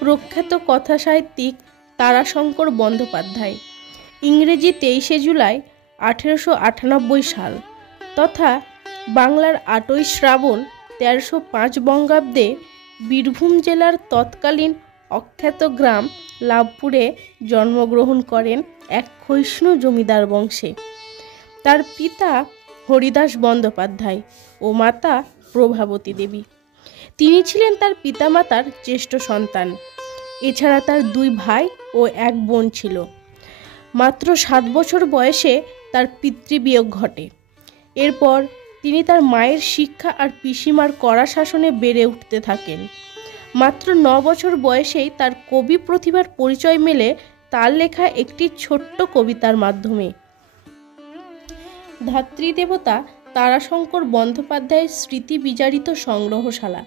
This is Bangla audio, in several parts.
প্রখ্যাত কথাসাহিত্যিক তারাশঙ্কর বন্দ্যোপাধ্যায়। ইংরেজি 23শে জুলাই 1898 সাল তথা বাংলার 8ই শ্রাবণ 1305 বঙ্গাব্দে বীরভূম জেলার তৎকালীন অখ্যাত গ্রাম লাভপুরে জন্মগ্রহণ করেন এক ক্ষয়িষ্ণু জমিদার বংশে। তার পিতা হরিদাস বন্দ্যোপাধ্যায় ও মাতা প্রভাবতী দেবী। তিনি ছিলেন তার পিতামাতার জ্যেষ্ঠ সন্তান। এছাড়া তার 2 ভাই ও 1 বোন ছিল। মাত্র 7 বছর বয়সে তার পিতৃবিয়োগ ঘটে। এরপর তিনি তার মায়ের শিক্ষা আর পিসিমার কড়া শাসনে বেড়ে উঠতে থাকেন। মাত্র 9 বছর বয়সেই তার কবি প্রতিভার পরিচয় মেলে তার লেখা একটি ছোট্ট কবিতার মাধ্যমে। ধাত্রীদেবতা তারাশঙ্কর বন্দ্যোপাধ্যায়ের স্মৃতি বিজারিত সংগ্রহশালা।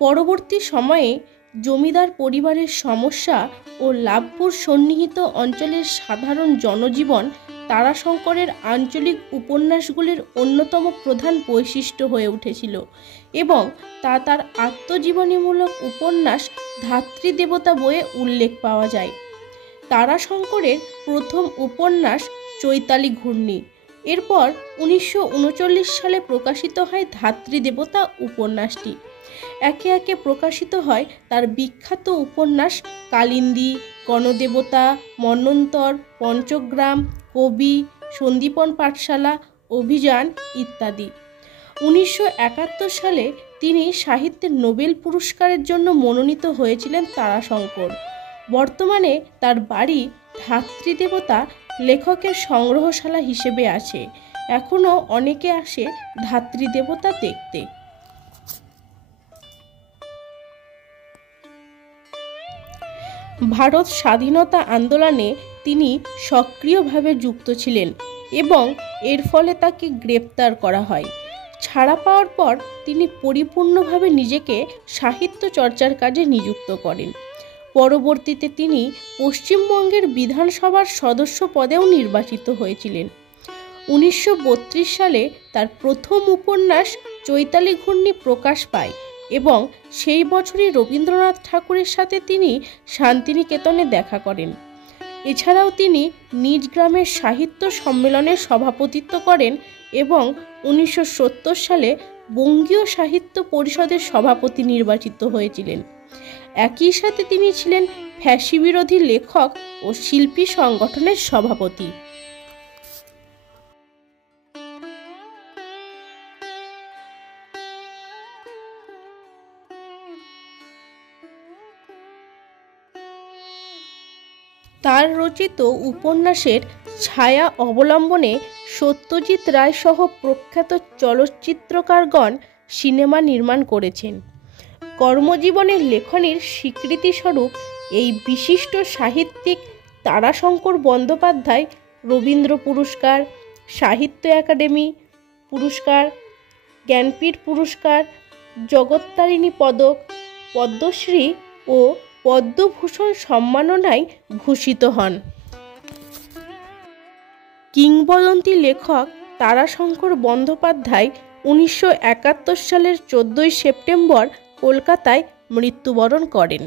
পরবর্তী সময়ে জমিদার পরিবারের সমস্যা ও লাভপুর সন্নিহিত অঞ্চলের সাধারণ জনজীবন তারাশঙ্করের আঞ্চলিক উপন্যাসগুলির অন্যতম প্রধান বৈশিষ্ট্য হয়ে উঠেছিল এবং তা তার আত্মজীবনীমূলক উপন্যাস ধাত্রীদেবতা বইয়ে উল্লেখ পাওয়া যায়। তারাশঙ্করের প্রথম উপন্যাস চৈতালি ঘূর্ণি। এরপর 1939 সালে প্রকাশিত হয় ধাত্রীদেবতা উপন্যাসটি। একে একে প্রকাশিত হয় তার বিখ্যাত উপন্যাস কালিন্দী, গণদেবতা, মন্বন্তর, পঞ্চগ্রাম, কবি, সন্দীপন পাঠশালা, অভিযান ইত্যাদি। 1971 সালে তিনি সাহিত্যের নোবেল পুরস্কারের জন্য মনোনীত হয়েছিলেন তারাশঙ্কর। বর্তমানে তার বাড়ি ধাত্রীদেবতা লেখকের সংগ্রহশালা হিসেবে আছে। এখনও অনেকে আসে ধাত্রীদেবতা দেখতে। ভারত স্বাধীনতা আন্দোলনে তিনি সক্রিয়ভাবে যুক্ত ছিলেন এবং এর ফলে তাকে গ্রেপ্তার করা হয়। ছাড়া পাওয়ার পর তিনি পরিপূর্ণভাবে নিজেকে সাহিত্য চর্চার কাজে নিযুক্ত করেন। পরবর্তীতে তিনি পশ্চিমবঙ্গের বিধানসভার সদস্য পদেও নির্বাচিত হয়েছিলেন। 1932 সালে তার প্রথম উপন্যাস চৈতালি ঘূর্ণি প্রকাশ পায় এবং সেই বছরই রবীন্দ্রনাথ ঠাকুরের সাথে তিনি শান্তিনিকেতনে দেখা করেন। এছাড়াও তিনি নিজ গ্রামের সাহিত্য সম্মেলনের সভাপতিত্ব করেন এবং 1970 সালে বঙ্গীয় সাহিত্য পরিষদের সভাপতি নির্বাচিত হয়েছিলেন। একই সাথে তিনি ছিলেন ফ্যাসিবিরোধী লেখক ও শিল্পী সংগঠনের সভাপতি। তার রচিত উপন্যাসের ছায়া অবলম্বনে সত্যজিৎ রায় সহ প্রখ্যাত চলচ্চিত্রকারগণ সিনেমা নির্মাণ করেছেন। কর্মজীবনের লেখনীর স্বীকৃতিস্বরূপ এই বিশিষ্ট সাহিত্যিক তারাশঙ্কর বন্দ্যোপাধ্যায় রবীন্দ্র পুরস্কার, সাহিত্য একাডেমি পুরস্কার, জ্ঞানপীঠ পুরস্কার, জগত্তারিণী পদক, পদ্মশ্রী ও পদ্মভূষণ সম্মাননায় ভূষিত হন। কিংবদন্তি লেখক তারাশঙ্কর বন্দ্যোপাধ্যায় 1971 সালের 14ই সেপ্টেম্বর কলকাতায় মৃত্যুবরণ করেন।